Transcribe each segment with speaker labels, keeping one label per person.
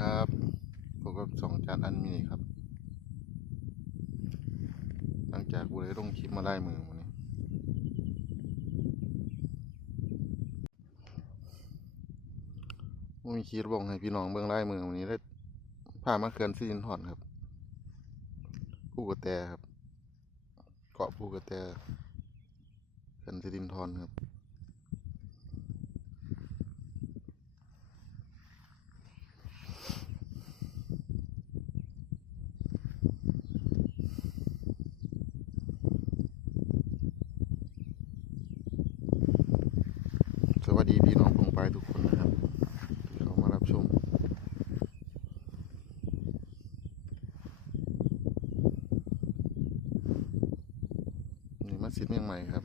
Speaker 1: ครับผมก็สองจานอันมินิครับ หลังจากกูเลยลงคลิปมาได้มือมันนี้บ่มีคลิปบอกให้พี่น้องเบื้องไล่มือวันนี้ได้พามาเขื่อนซีนทอนครับ ผู้กระแตครับ เกาะผู้กระแตเขื่อนสิรินทรครับ สวัสดีพี่น้องปองไปายทุกคนนะครับที่เขามารับชม นี่มั สยิดเมียงใหม่ครับ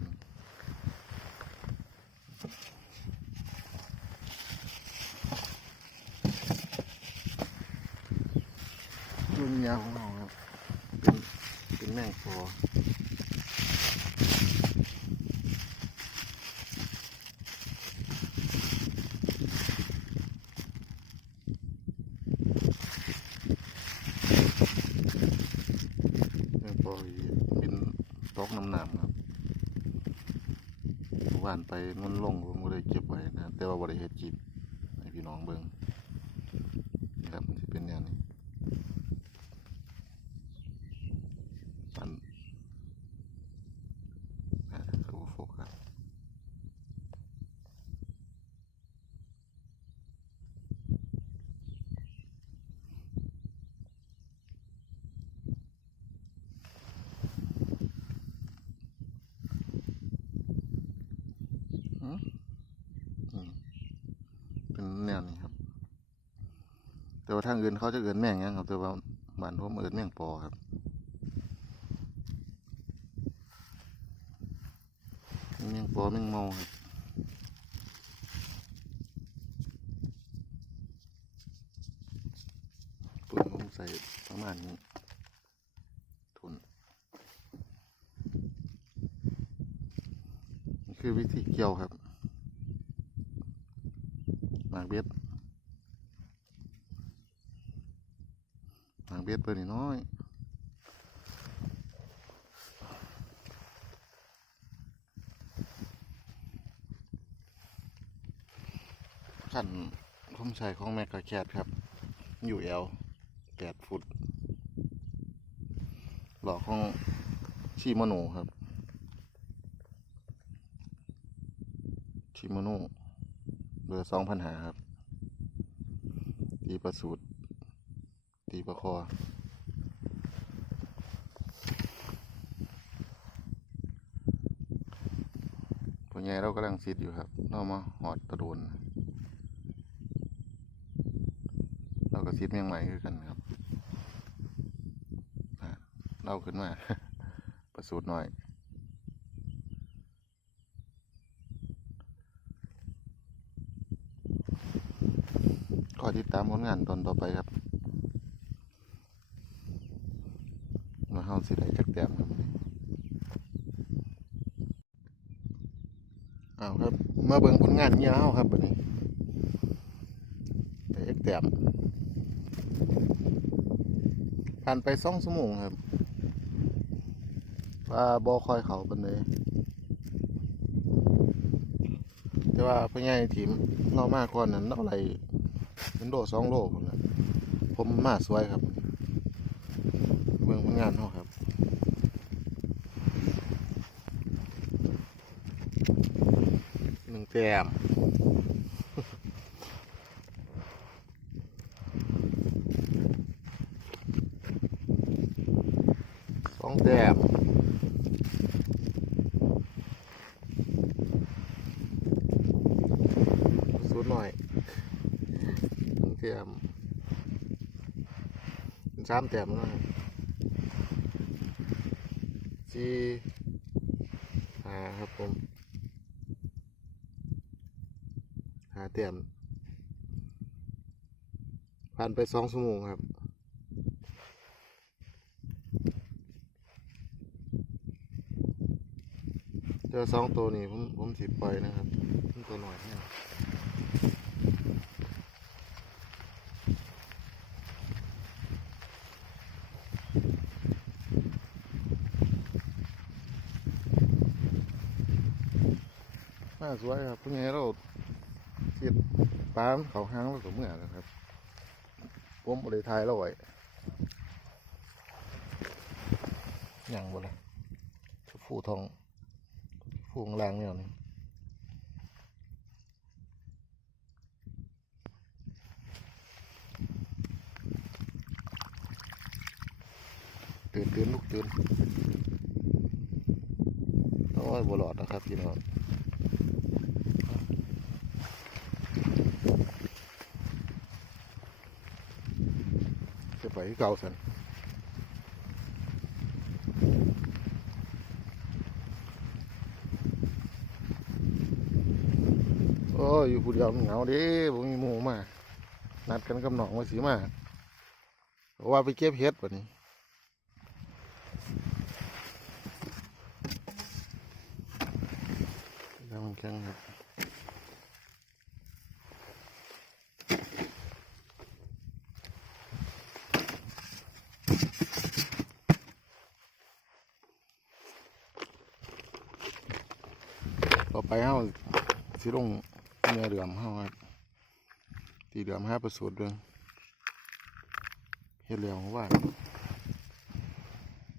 Speaker 1: รุ่นยาวของเราครับเป็นเป็นแมงฟอ แมงปออีบิน ตกน้ำหนามครับหวานไปมันลงผมก็เลยเก็บไว้นะ แต่ว่าบริเหตุจิบให้พี่น้องเบิ่งครับมันจะเป็นแนวนี้อันอ่าคือบ่โฟกัสอืมอืมเป็นแนวนี้ครับ แต่ว่าทางอื่นเขาจะเอินแม่งยังครับ แต่ว่าบ้านผมเอินแม่งปอครับแม่งปอแม่งเมาครับปืนผมใส่ประมาณนี้ทุนนี่คือวิธีเกี่ยวครับหมากเบ็ดหมาก เบ็ดเปิดนิดน้อยขันผมใช้ของแมกกาแคทครับ อยู่เอลแปดฟุต หลอกของชิโมโนครับ ชิโมโนเบอร์สองพันหาครับ ตีประสูต รตีประคอผลใหญ่เรากำลังซิดอยู่ครับเรามาหอดตะโดนเราก็ซิดเมียงใหม่คือกันครับอ่าขึ้นมา ประสูตรหน่อยขอติดตามผลงานตอนต่อไปครับมาเฮา สิได้จักแต้มครับอ้าวครับ มาเบิ่งผลงานเงี้ยเฮาครับบัดนี้ได้จักแต้มผ่านไปสองชั่วโมงครับว่าบ่คอยเขาปานใดแต่ว่าพ่อใหญ่ทีมเรามากก่อนนั้นเราไหลเป็นโลสองโลผมนะผมมาสวยครับ เมืองผลงานเขาครับหนึ่งแต้มสองแต้มสุดหน่อยหนึ่งแต้มสามแต้มแล้วนะครับ สี่หาครับผมหาแต้มผ่านไปสองชั่วโมงครับเจอสองตัวนี้ผมผมสิปล่อยนะครับตัวหน่อยเนี่ยาสวยครับพวกนี้เราเก็บปลามเขาห้างแล้วก็เมื่อแล้ครับผมบริทายเราไว้ยังบ่ละฟูทองฟูข้างล่างเนี่ยนี่ตื่นตื่นลูกตื่นโอ้ยบหลอดนะครับพี่น้อง ไปเก่าสันโอ้ยอยู่ผู้เดียวเหงาเดิผมมีหมูมา นัดกันกับหนองมาสีมาว่าไปเก็บเห็ดวันนี้น้ำแข็งครับ ไปเฮาสิลงเนื้อเดือมเฮาครับตีเดือมห้าประสูตรเรื่องเฮ็ดแล้วว่า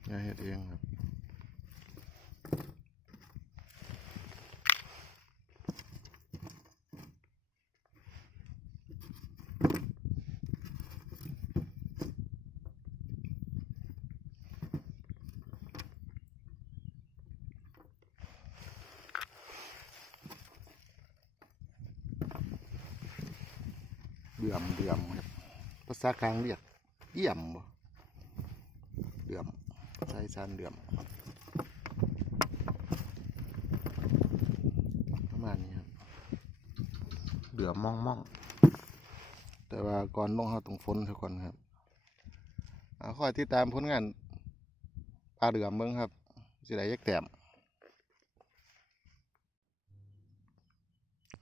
Speaker 1: อย่าเฮ็ดเองครับ ดือมเดือมครับภาษากลางเรียกเอี่ยมบ่เดือมใช้ซานเดือมประมาณนี้ครับเดือมม่องม่องแต่ว่าก่อนลงเขาต้องฝนซะก่อนครับเอาคอยติดตามผลงานปลาเดือมเบิ่งครับสิได้ยักแต้ม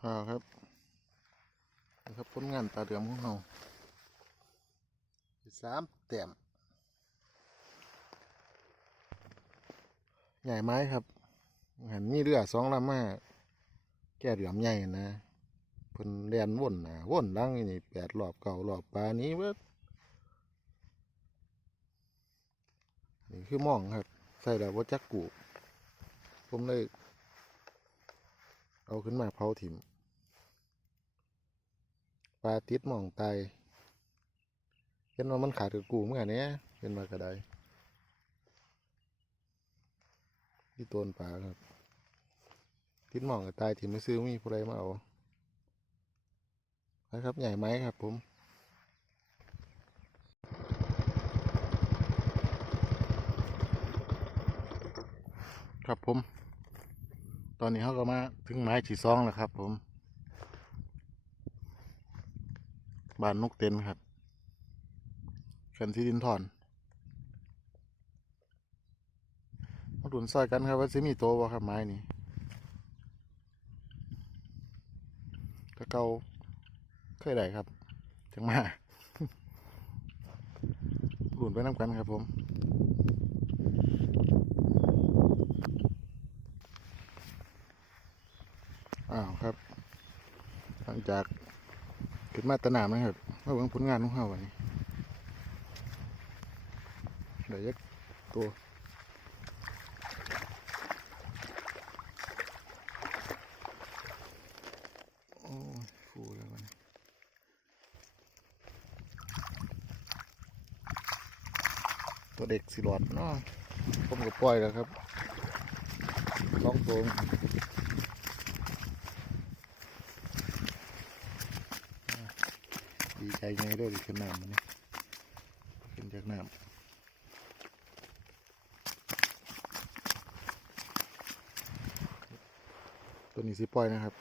Speaker 1: อ่าครับ นะครับผลงานตาเดือมของเราสามแต้มใหญ่ไม้ครับหันมีเรือสองลำมาแก่เดือมใหญ่นะเพิ่นเลียนว่นนะว่นลังนี่แปดรอบเก่ารอบปลานี้เบิดนี่คือมองครับ ใส่แล้วว่าจักกูผมเลยเอาขึ้นมาเผาถิ่ม ลาติดหมองตายเห็นว่ามันขาดกับกูเมื่อนกันเนี้ยเป็นมากระไดที่ต้นปลาครับติดหมองกับตายที่ไม่ซื้อมีผู้ใดมาเอานะครับใหญ่ไหมครับผมครับผม ตอนนี้เขาก็มาถึงไม้ฉีซองแล้วครับผม บ้านนกเต็นครับเขินที่ดินทอนมาดุนซอยกันครับว่าจะมีโตวะครับไม้นี่ถ้าเกาเคยได้ครับจังมาหลุนไปน้ำกันครับผมอ้าวครับ หลังจาก ขึ้นมาตะนามนะครับมาเบิ่งผลงานของเขาวันนี้เดี๋ยวยักตัวโอ้ฟูแล้วมันตัวเด็กสิหลอดเนาะผมก็ปล่อยแล้วครับสองตัว ดีใจไงด้วยดิขึ้นน้ำมันนี่ขึ้นจากน้ำตัวนี้สิปล่อยนะครับ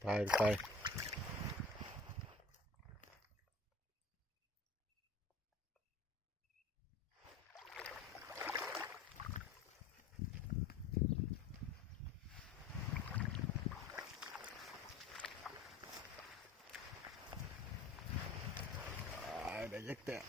Speaker 1: ไปไป that.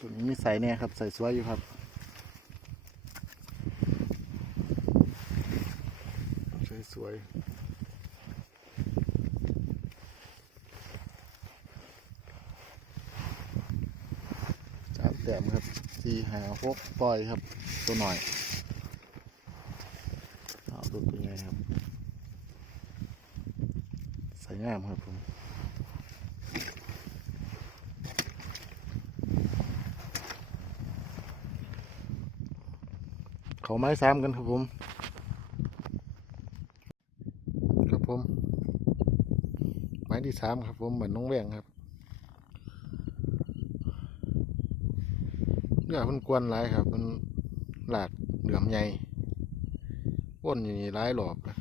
Speaker 1: ตัวนี้มีใส่เนี่ยครับ ใส่สวยอยู่ครับ สี่หาหกปล่อยครับ ตัวหน่อยเอาดูเป็นไงครับใส่งามครับผมเขาไม้ซ้ำกันครับผม ครับผม ไม้ที่สามครับผมเหมือนน้องแหวงครับ เนื้อมันกวนหลายครับ มันหลากเหลือมใหญ่ว่นอยู่นี่หลายหลอบนะ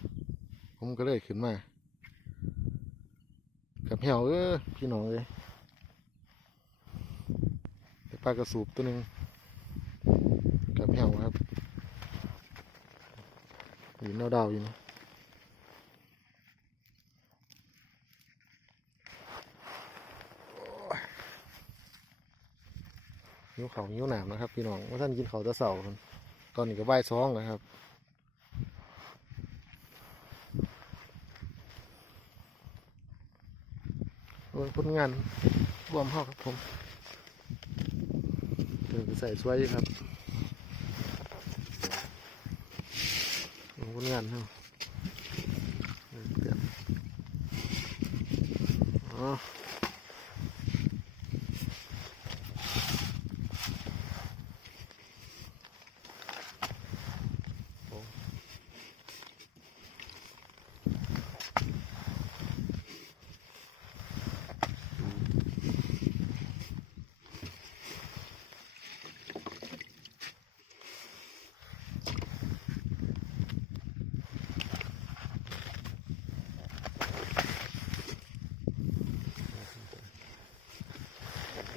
Speaker 1: ผมก็เลยขึ้นมา กับเหี่ยวเออพี่น้องเลยได้ปลากระสูบตัวหนึ่งกับเหี่ยวครับอยู่นอกดาวอยู่นะโอ้ยหิว เขาหิ้วหนามนะครับพี่น้องว่าท่านกินเขาตะเสารับตอนนี้ก็ใบ่ายสองแล้วครับโอ้ยผลงานรวมห้าครับผมเดี๋ยวใส่สวยครับโอ้ผลงานเนาะอ๋อ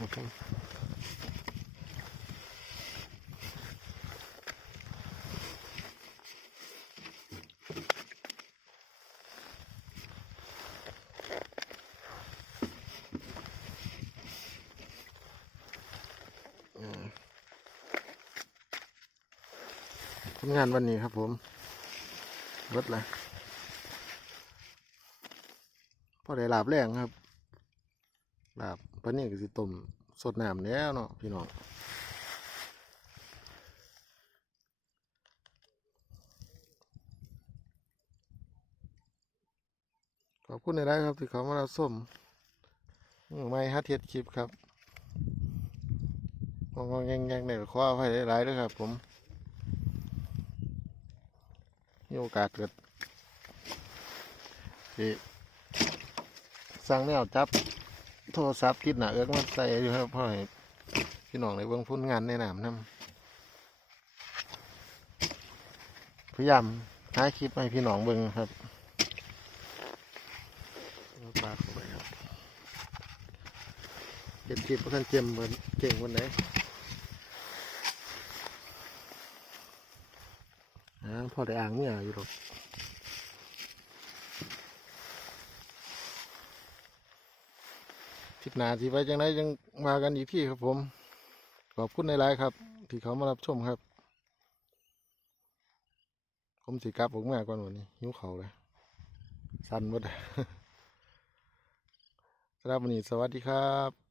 Speaker 1: ครับผลงานวันนี้ครับผมเบิดเลยพอได้ลาบแรงครับ ลาบปลานี่ก็สิต้มสดน้ำแล้วเนาะพี่น้องขอบคุณในได้ครับที่เขามารับส้มไม่ฮัทเทียดคลิปครับงองงแงงแงงเนี่ยขออภัยหลายๆด้วยครับ ผมมีโอกาสเกิดสั่งแนวจับ โทรศัพท์คิดหนาเอิกมาใส่อยู่ครับพราะให้พี่น้องในเบื้องพุ่นงานในหนามนำพยายามหาคลิปให้พี่น้องเบิ่งครับเอาปลากเข้าไปครับเก็บคลิปเพราะท่านเจียมเบิ่นเก่งวันไหนอ่าพอได้อ่างเมื่ออยู่หรอก ทิศ หนาที่ไปจังไงยังมากันอีกที่ครับผม ขอบคุณในไลน์ครับ ที่เขามารับชมครับ ผมสีกลับผมมาก่อนวันนี้หิ้วเขาเลยสั้นหมดสำหรับวันนี้สวัสดีครับ